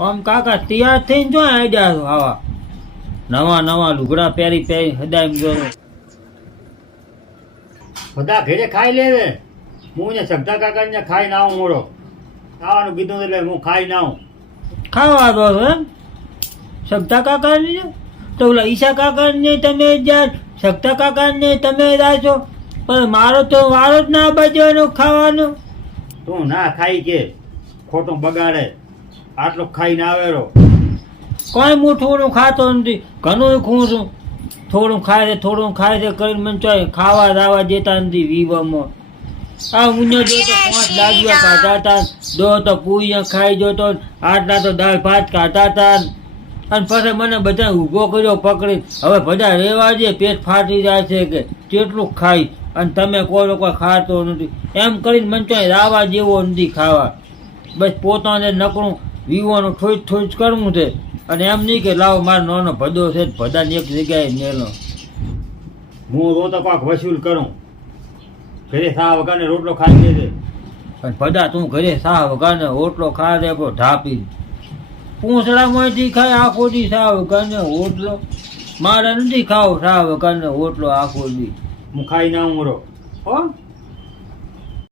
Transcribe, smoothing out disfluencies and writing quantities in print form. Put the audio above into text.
આમ કાકા તૈયાર થઈને જો આઈડિયા આવા નવા નવા લુગડા પહેરી પહેરી હદાય ગયો બધા ઘરે ખાઈ લેવે હું ને સગતા કાકા ને ખાઈ ના આવું મોડો ખાવાનું કીધું એટલે હું ખાઈ ના આવું. ખાવા દો એમ સગતા કાકા ને તો ઓલા ઈશા કાકા ને તમે જ્યાં સગતા કાકા ને તમે રાખ્યો પણ મારો તો વારો જ ના બચવાનો ખાવાનો. તું ના ખાઈ કે ખોટું બગાડે આટલો ખાઈને આવેલો. કોઈ હું થોડું ખાતો નથી ઘણું ખું છું થોડું ખાય છે કરીને મને ચોય ખાવા દાવા દેતા નથી વિવામાં. આ ઉને જો તો 5 લાગ્યા ખાતા હતા દો તો પૂરી ખાઈ જોતો આટલા તો દાળ ભાત ખાતા હતા અને પછી મને બધા ઊભો કર્યો પકડી હવે બધા રેવા દે પેટ ફાટી જાય છે કે કેટલું ખાઈ અને તમે કોઈ કોઈ ખાતો નથી એમ કરીને મને ચોય રાવા જેવો નથી ખાવા. બસ પોતાને નકરું વિવાનું થોડી કરવું છે અને એમ નહીં કે લાવો મારો નાનો ભદો છે ભદાને એક જગ્યાએ નેલો. હું રોતો પાક વસૂલ કરું ઘરે સા વગાને રોટલો ખાઈ લેજે. અને ભદા તું ઘરે સા વગાને ઓટલો ખા દે ઢાપી પૂંછડામાંથી ખાય આખો દી સા વગાને ઓટલો. મારે નથી ખાવ સા વગાને ઓટલો આખો દી. હું ખાઈ ના ઉમરો હો.